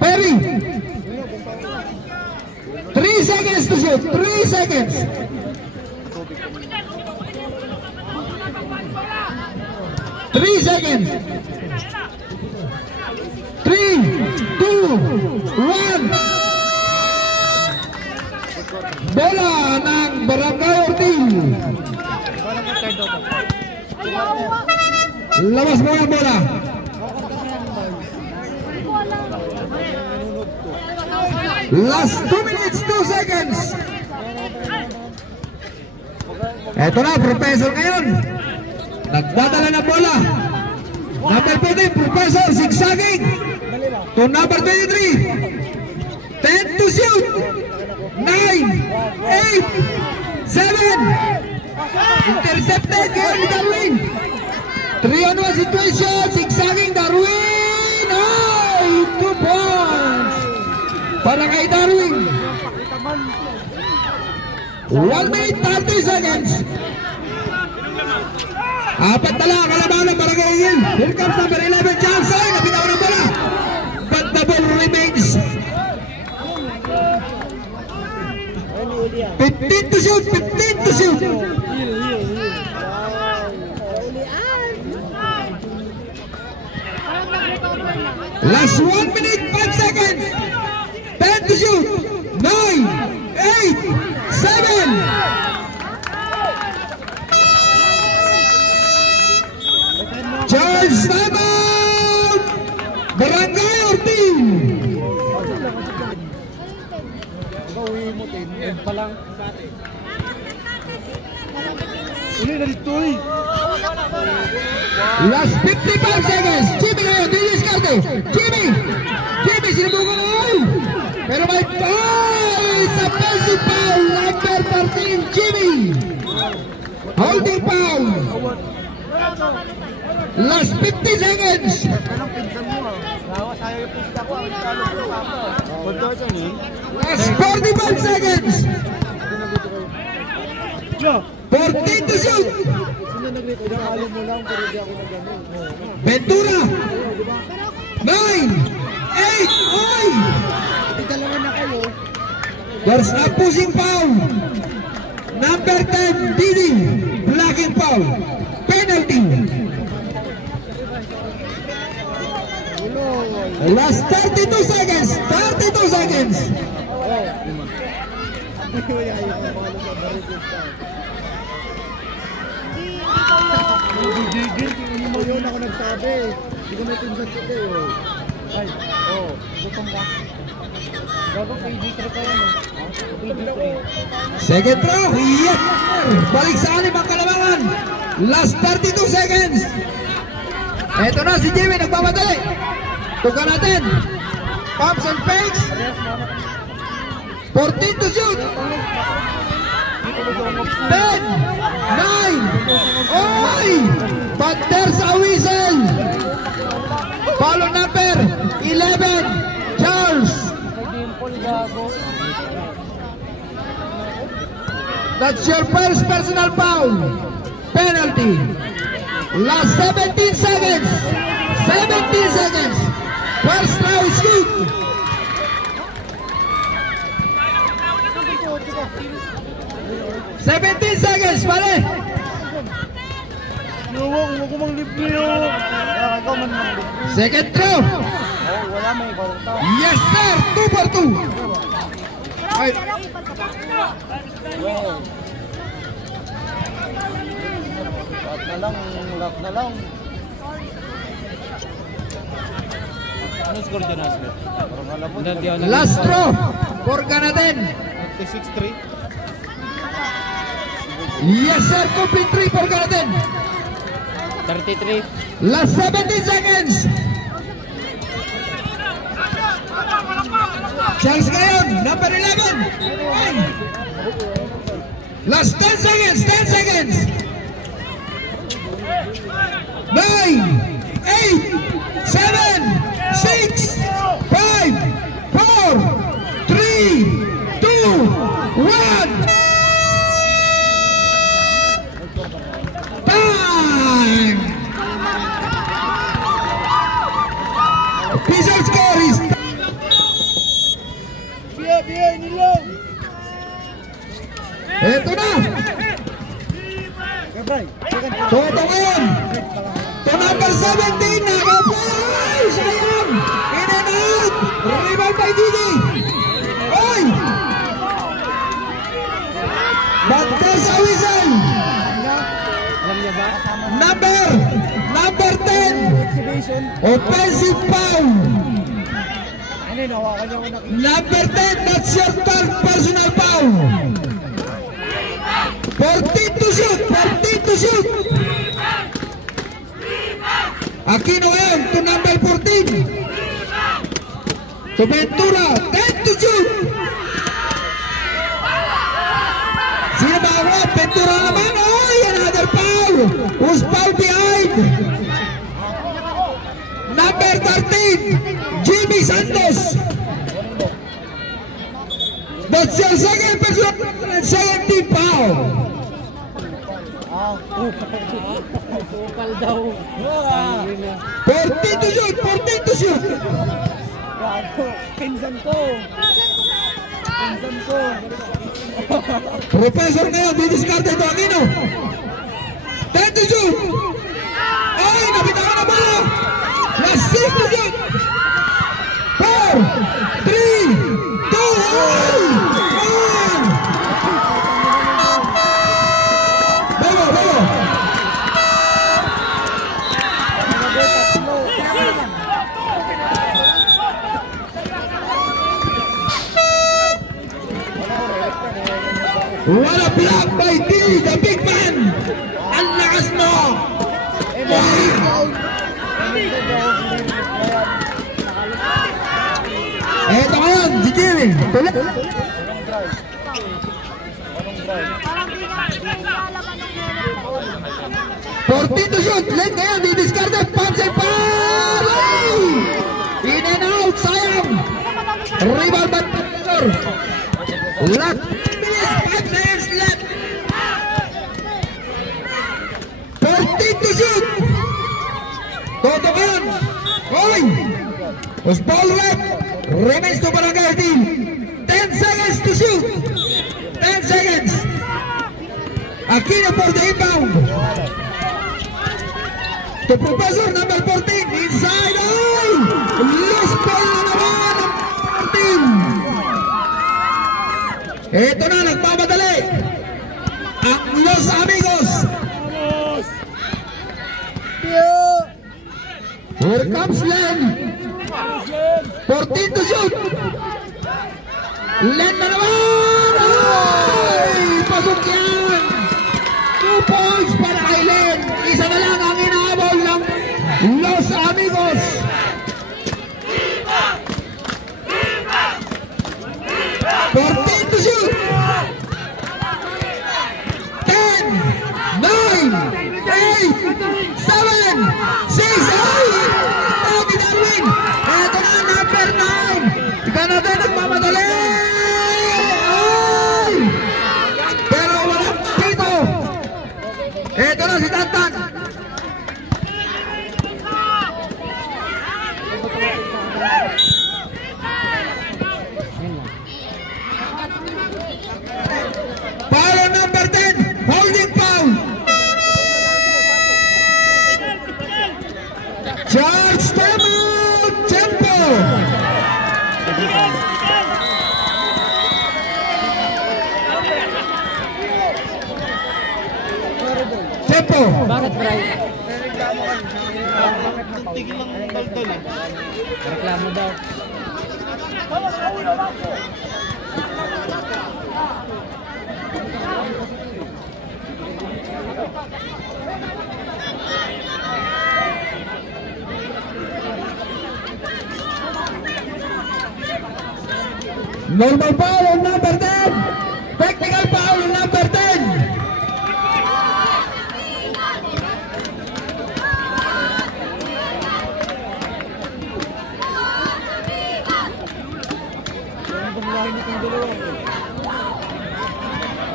Perry. 3 seconds to shoot, 3 seconds. 3 seconds. 3, 2, 1. Bola ng Barangay Ortiz. Labas mo ang bola. Last 2 minutes, 2 seconds. Eto na, Professor ngayon. Nagdadala ng bola. Number 14, Professor, zigzagging. To number 23. 10 to shoot. 9, 8, 7. Intercepted ngayon ni Darwin. 3-on-1 situation. Zigzagging Darwin. Ay, 2 points. Para kay Darwin. 1 minute 30 seconds. Apat na lang kalabanan para kay Eagle. Here comes number 11 Charles. Ay, napitaw ng bola. But the ball remains. 15 to shoot. 15 to shoot. Last 1 minute 5 seconds. 10 to shoot. 9, 8, 7. Charge timeout. Barangay Ortiz. Bawi mo, 10 pa lang dati. Uli na dito eh. Last 55 seconds. Jimmy ngayon, diniskarte. Jimmy, sinubukan na ngayon. Pero may it's a offensive foul. Number 13, Jimmy. Holding foul. Last 50 seconds. Last 45 seconds. 14 to shoot. Ventura. 9, 8, oy. There's a pushing foul. Number 10, Didi. Blocking foul. Penalty. Last 32 seconds. 32 seconds. Yun ako nagsabi. Hindi ko may pinsan ko kayo. Ay, gutom ka. Bago kay D3 ka yan. Second throw. Yes. Balik sa anim ang kalabangan. Last 32 seconds. Eto na si Jimmy nagbabatay. Tukan natin. Pumps and fakes. 14 to shoot. 10, 9, oy! But there's a whistle. Foul number 11, Charles. That's your first personal foul. Penalty. Last 17 seconds. 17 seconds. First try is good. 17 seconds, pare. Huwag ko mang libre yun. Ikaw man mang libre. Second throw. Wala may kwarta. Yes, sir. 2 for 2. Ay, Lock na lang. Ano score dyan, Asmet? Parang alam mo. last throw for Ganaden. 26-3. Yes, sir. Complete 3 for Ganaden. 33. Last 17 seconds. Charles ngayon, number 11. Last 10 seconds, 10 seconds. 9, 8, 7, 6, 5, 4, 3, 2, 1. Time! Official score is... Biya, nilong. Ito na! Kabray, second. Toto ngayon! To number 17, nakapoy! Sayang! In and out! Rebound by Didi! Oy! But there's a whistle! Alam niya ba? Number 10! Exhibition. Offensive foul! Ano yun, hawakan niyo ako nakita. Number 10, that's your third personal foul! 14 to shoot! 14 to shoot! Aquino ngayon to number 14. To Ventura, 10 to shoot. Sino ba ako? Ventura naman. Oh, another foul. Who's foul behind? Number 13, Jimmy Santos. That's your second personal and second team foul. Kupal daw. 14 to shoot, 14 to shoot. Gago, pinsan ko. Pinsan ko. Professor ngayon, didiskarte ito, Aquino. 10 to shoot. Ay, nabitawan na bola. Last 6 to shoot. 4, 3, 2, 1. Belo, belo. What a block by D, the big man! Ang lakas mo! Eto ngayon, si Jirin. Tuloy. Parang di nga alaman ng gano'n. 14 to shoot. Late ngayon, didiscarded. Punch and foul! Ay! In and out, sayang! Rebound by Professor. Last 5 seconds left. 14 to shoot. Toto ngayon. Oy! Was ball rep. Remains to Barangay team. 10 seconds to shoot. 10 seconds. Aquino for the inbound. To Professor number 14. Inside. Oh! Loose ball na naman ang 14. Ito na, nagpapadali. Ang Los Amigos. Here comes Len. 14 to shoot. Len na naman. Ay! Pasok yan. 2 points para kay Len. Isa na lang ang inahabol ng Los Amigos. 14 to shoot. 10, 9, 8, 7, 6, ay! Tagi Darwin. Ito na, number 9. Ika natin, nagmamadali. Ay! Pero tempo. Bakit, Bray? Tigil lang ng daldal eh. Reklamo daw. Normal foul on number 10. Technical foul on number 10.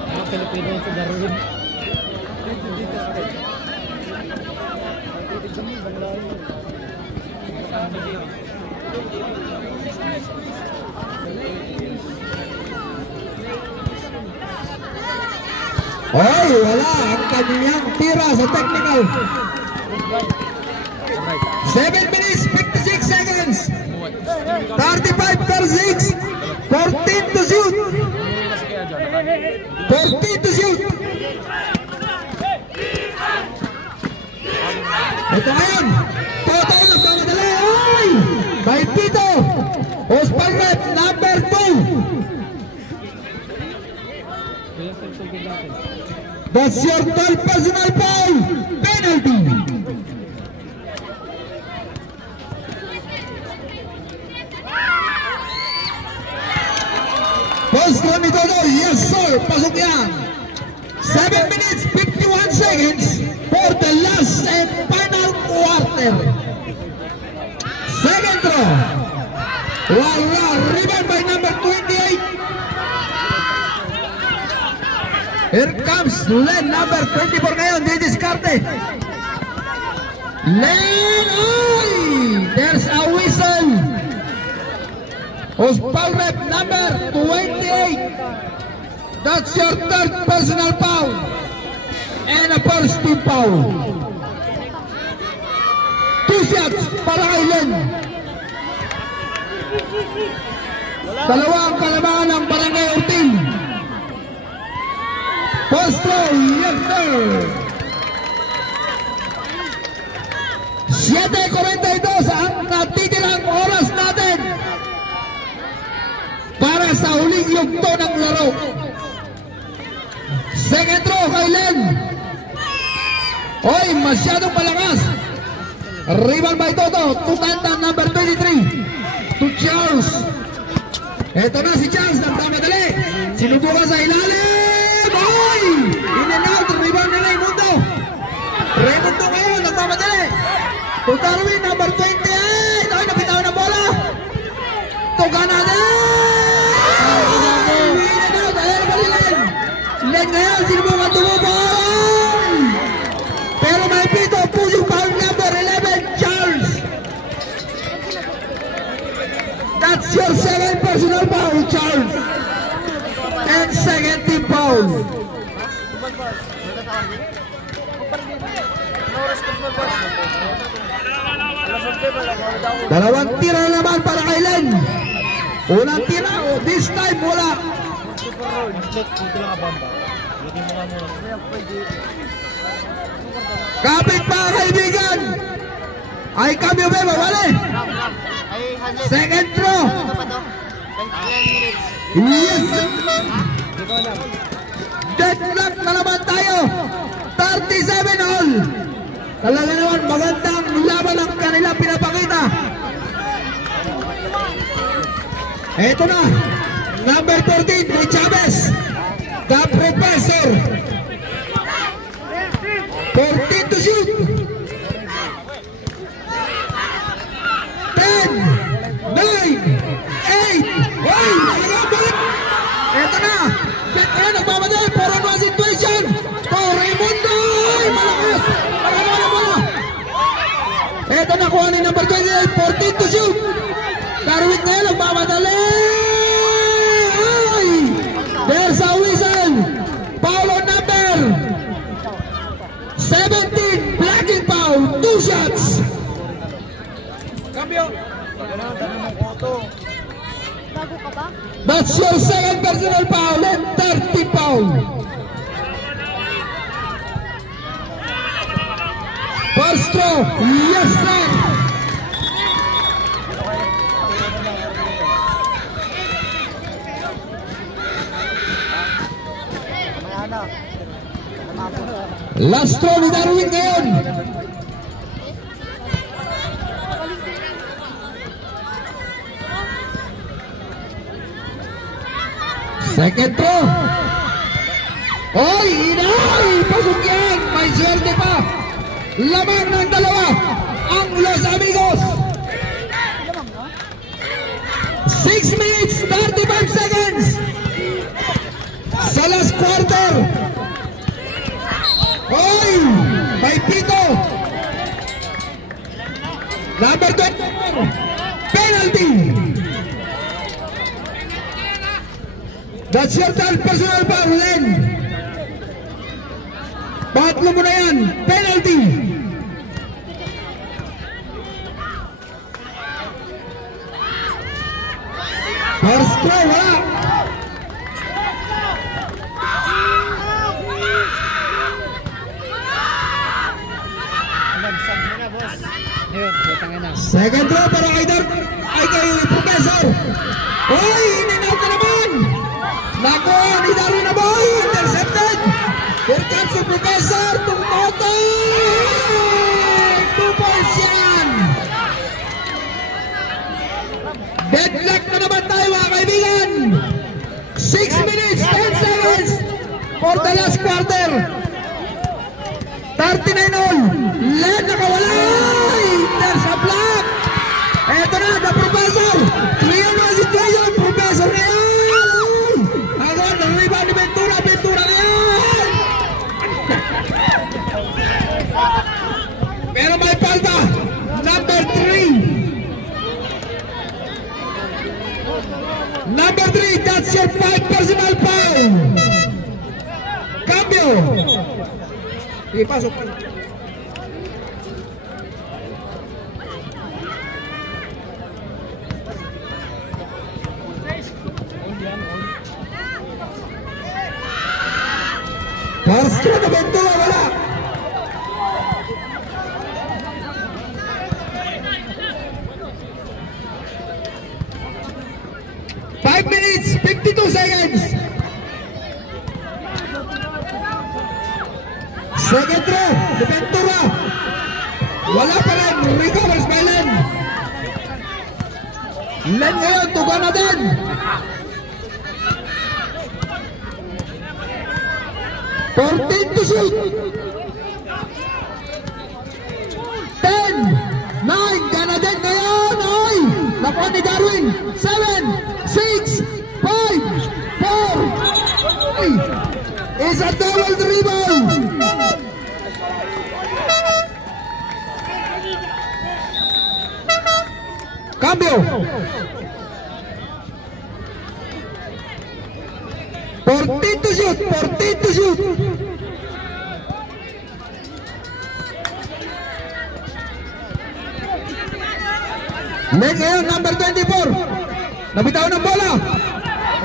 Mga Pilipino sa Darwin. Ay, wala ang kanyang tira sa technical. 7 minutes, 56 seconds. 35-36. 14 to shoot. 14 to shoot. Ito ngayon. Toto nagmamadali. Ay! May Tito. Hospital rep number 2. That's your 12th personal foul. Penalty. Post ni Toto. Yes sir. Pasok yan. 7 minutes 51 seconds for the last and final quarter. Second throw. Wala. Rebound by number 28. Here comes Len, number 24 ngayon, didiskarte. Len, ay! There's a whistle. Hospital rep number 28. That's your third personal foul. And a first team foul. 2 shots para kay Len. Dalawa ang kalabangan ng Barangay Urting. Post throw, yes sir. 7:42 ang natitirang oras natin para sa huling yugto ng laro. Second throw kay Len. Oy, masyadong malakas. Rebound by Toto. Tutanda number 23 to Charles. Ito na si Charles, nagtamadali. Sinubukan sa ilalim. Oy! In and out, rebound na Raimundo. Raimundo ngayon, nagmamadali. To Darwin, number 28. Ay, napitawan na bola. To Ganade. In and out, ayan pa ni Len. Len ngayon, sinubukan tumubong. Pero may pito, pushing foul number 11, Charles. That's your 7th personal foul, Charles. And second team foul. Dalawang tira naman para kay Len. Unang tira, this time wala. Kapit pa kaibigan. Ay kami ba mawali? Second throw. Yes. Deadlock na naman tayo. 37 all. Talaga naman magandang laban ang kanila pinapakita. Eto na. Number 13, Ray Chavez. The Professor. 14 to shoot. 10, 9, 8. Hey, nagabot. Eto na. Bet na, nagmamadali. 4-on-1 situation. To Raimundo. Ay, malakas. Malakas na bola. Eto na, kuha ni number 28. 14 to shoot. Darwin na yan, nagmamadali. Ay, there's a whistle. Foul on number 17. Blocking foul. 2 shots. Cambio. Bago ka ba? That's your second personal foul and 30 foul. Castro, yes sir. Last throw ni Darwin ngayon. Second throw. Oy, inay! Pasok yan! May swerte pa! Lamang ng dalawa ang Los Amigos! 6 minutes 35 seconds sa last quarter. Oy! May pito! Number 24, penalty! That's your third personal foul, Len. Patlo mo na yan, penalty. First throw, wala. Ayun, butangin na. Second throw para kay Professor. Oy, in-and-out na naman. Nakuha ni Darwin na boy, intercepted. Here comes the Professor, tumoto. 2 points yan. Deadlock na naman tayo mga kaibigan. 6 minutes 10 seconds for the last quarter. 39 all. Len nakawala. There's a block. Eto na, the Professor. 3-1 situation. Professor na yan. Agad, nang-rebound ni Ventura. Ventura na yan. Pero may falta. Number 3. Number 3, that's your 5 personal foul. Cambio. Sige, pasok. First throw na Ventura, wala. Five minutes, 52 seconds. Second throw, de Ventura. Wala pa rin, recovers by Len. Len ngayon, tuga na din. Fourteen to shoot. 10, 9, gana din ngayon. Oy, nakuha ni Darwin. 7, 6, 5, 4, 3. Is a double dribble. Cambio. 14 to shoot, 14 to shoot. Len ngayon, number 24. Nabitaw ng bola.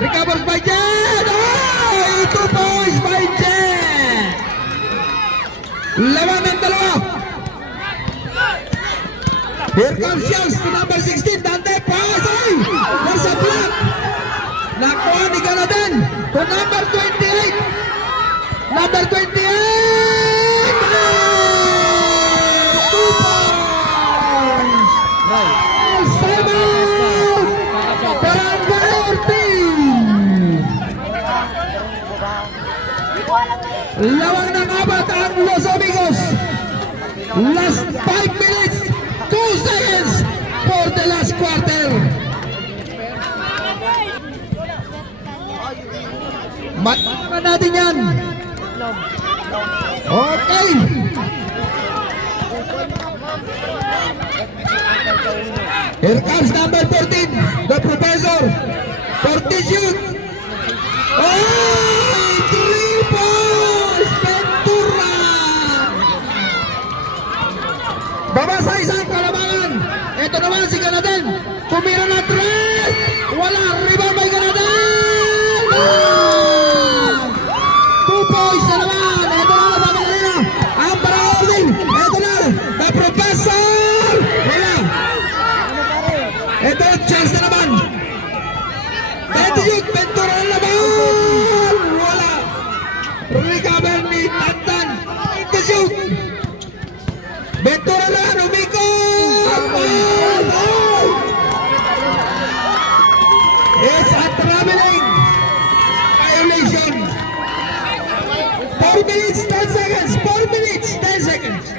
Recovers by Jen. Oh, 2 points by Jen. Lawan ng dalawa. Here comes Shells to number 16. Dante pass. Oy, there's a block. Nakuha ni Ganaden to number 28. Number 28. 2 points. Time out. Barangay Ortiz. Lawang ng abat ang Los Amigos. Last 5 minutes, 2 seconds for the last quarter. Matakan natin yan. Okay. Here comes number 14, the Professor. 40 shoot. Oh, 3 points. Ventura. Babasa isang kalamangan. Ito naman si Ganaden. Tumira na 3. Wala. Rebound by Ganaden. 2 points na naman. Ito na naman na. Ang Barangay Ortiz. Ito na. 4 minutes, 10 seconds. 4 minutes, 10 seconds.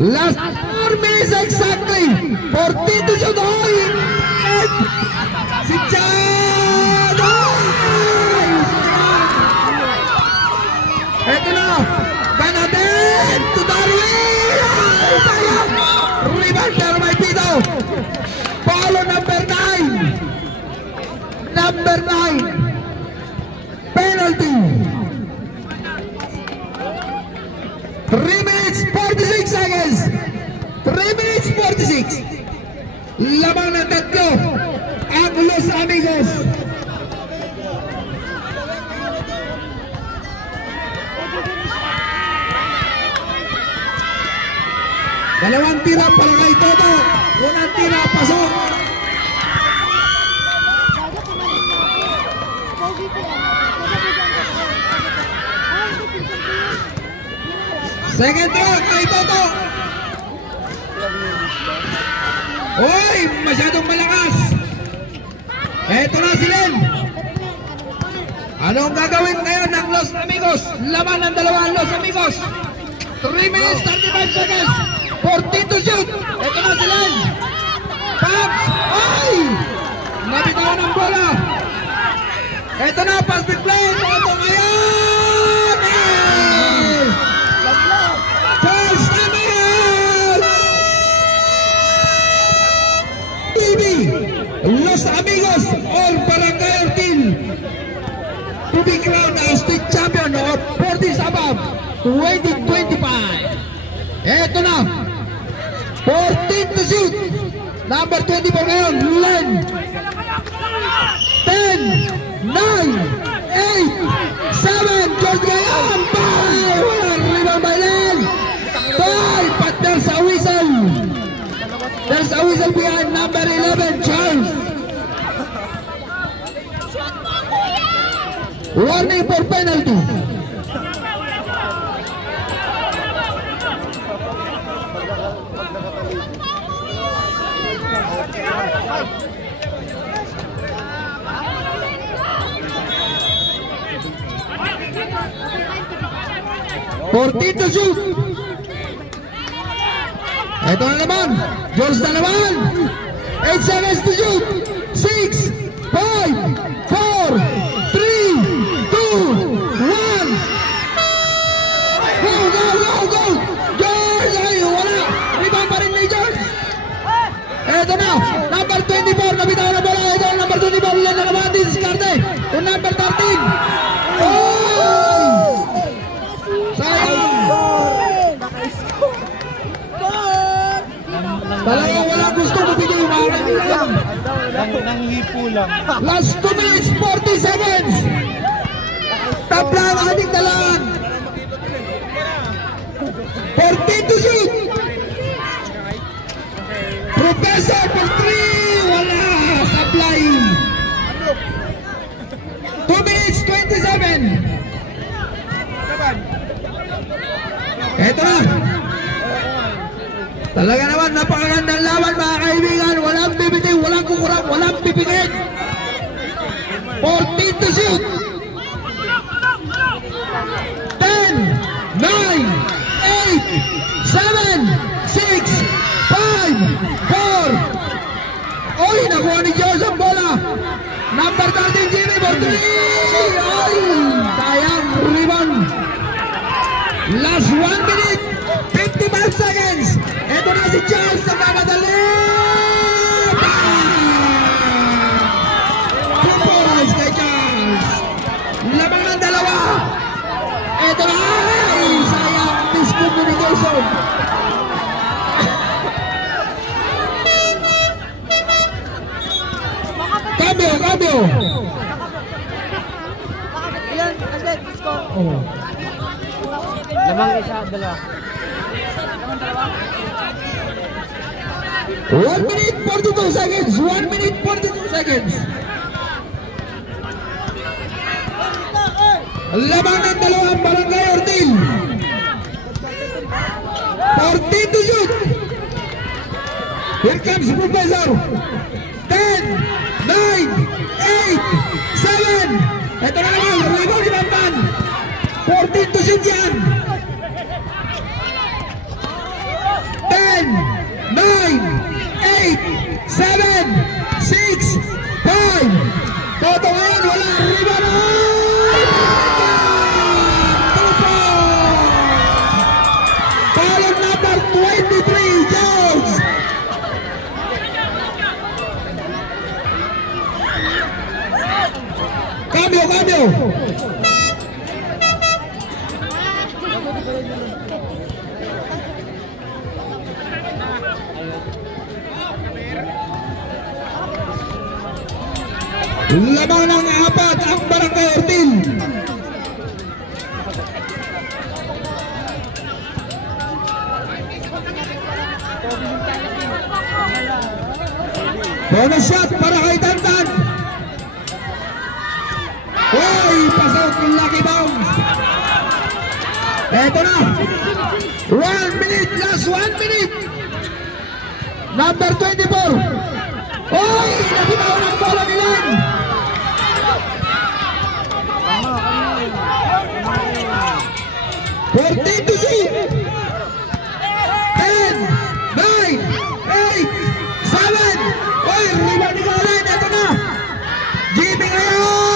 Last 4 minutes exactly. 14 to shoot. Si Chad. Ito na. Banaden to Darwin. Sayang. Rebound pero may pito. Follow number 9. Number 9. Penalty. 3 minutes 46 seconds. 3 minutes 46. Lamang ng tatlo ang Los Amigos. Dalawang tira para kay Toto. Unang tira pasok. Second throw kay Toto. Uy, masyadong malakas. Eto na si Len. Anong gagawin ngayon ng Los Amigos? Laman ng dalawang Los Amigos. 3 minutes 35 seconds. 14 to shoot. Eto na si Len. Pops. Ay! Nabitawan ng bola. Eto na, pass the play. Toto ngayon. First Amigos. TV. Los Amigos or Barangay Ortil to be crowned as the champion of 40 above 2025. Eto na. 14 to shoot. Number 24 ngayon, Len. 10, 9, 8, 7, George Gayan, 5, walang rebound by Len. 5, but there's a whistle. There's a whistle behind number 11, Charles. Warning for penalty. Forty to shoot. Ito na naman. George na naman. 8 seconds to shoot. 6, 5, 4, 3, 2, 1. Go, go, go, go. George, ay, wala. Rebound pa rin ni George. Ito na. Number 24. Nabitaw na bola. Ito na number 24. Yan na naman. Discarte. Yung number 13. Oh! Sayang. Talagang wala gusto mabigay. Nang hipo lang. Last 2 minutes 40 seconds. Tabla ang ating dalaan. 14 to shoot. Professor for 3. Wala. Supply. 2 minutes 27. Eto na. Talaga naman, napakagandang laban mga kaibigan. Walang bibitiw, walang kukurang, walang pipigit. 14 to shoot. 10, 9, 8, 7, 6, 5, 4. Oy, nakuha ni George ang bola. Number 13, Jimmy for 3. Ay, sayang rebound. Last 1 minute 55 seconds. Ito na si Charles sa mamadali. Surprise kay Charles. Lamang ng dalawa. Ito na. Ay, sayang miscommunication. Cambio. Ilan? Kasi, score. Oh. Lamang isa, dalawa. 1 minute 42 seconds. 1 minute 42 seconds. Lamang ng dalawang Barangay Ortil. 14 to shoot. Here comes Professor. 7. Ito na naman, rebound ni Bamban. 14 to shoot yan. 10, 9, 8, 7, 6, 5. Toto ngayon, wala. Rebound. Foul number 23, Jones. Cambio. Lamang ng 4 ang Barangay Ortil. Bonus shot para kay Dandan. Hoy, pasok yung lucky bounce. Eto na. 1 minute, last 1 minute. Number 24. Hoy, nabitaw ng bola ni Lan. Fourteen to shoot. 10, 9, 8, 7. Hoy, rebound ni Galen. Eto na. Jimmy ngayon.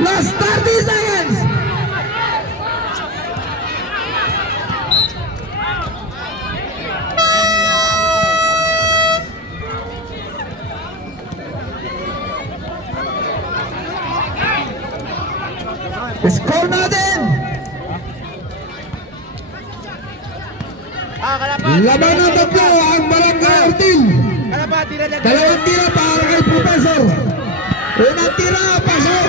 Last 30 seconds. Score natin. Laban ng tatlo ang Barangay Ortil. Dalawang tira para kay Professor. Unang tira, pasok.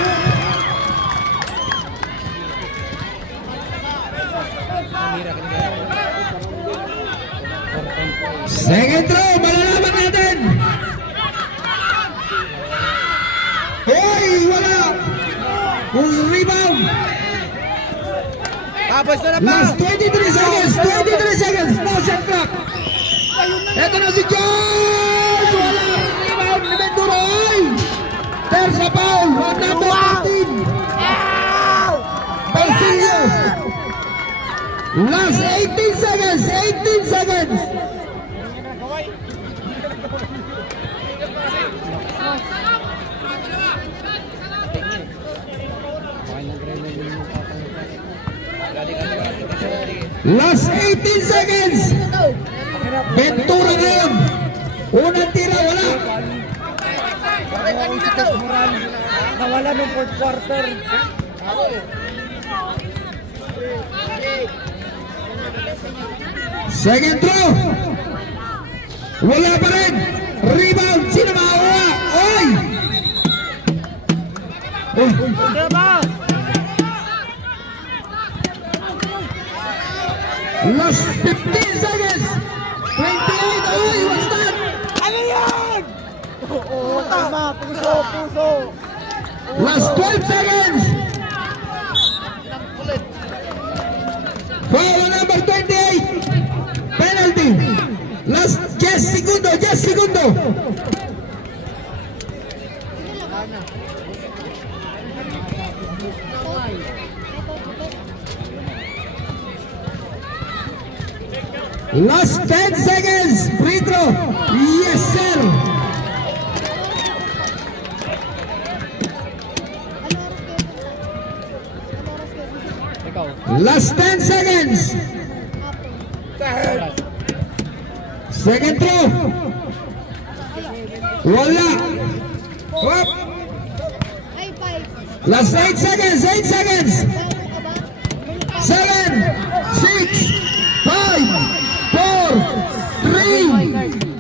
Second throw, malalaman natin. Hoy, wala. Rebound. Last 23 seconds. 23 seconds. No shot clock. Ito na si Jones. Wala. Rebound ni Venturoy. There's a foul on number 15. Barcillo. Last 18 seconds. 18 seconds. Last 18 seconds. Ventura ngayon. Unang tira, wala. Nawala ng fourth quarter. Second throw. Wala pa rin. Rebound. Sino makakuha? Oy! Last 15 seconds. 28. Oy, what's that? Ano yan? Oo, tama. Puso. Last 12 seconds. Foul number 28. Penalty. Last 10 segundo. 10 segundo. Last 10 seconds. Free throw. Yes, sir. Last 10 seconds. Second throw. Wala. Whoop. Last 8 seconds. 8 seconds. 7, 6, 5, 4, 3,